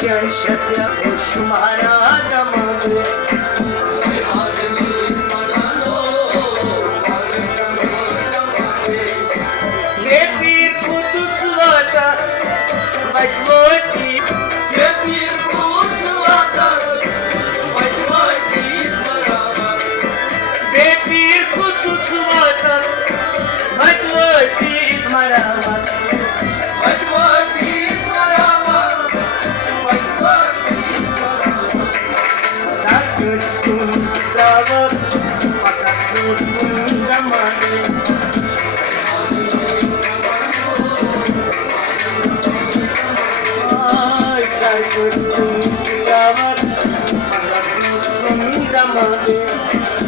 Şaşası hoşuma adamadı. Bir kutucularda vakit bir kutucularda vakit bir kutucularda vakit maramat sakın davar fakat tutun zamanı. Sarkıstın silahlar, fakat tutun zamanı.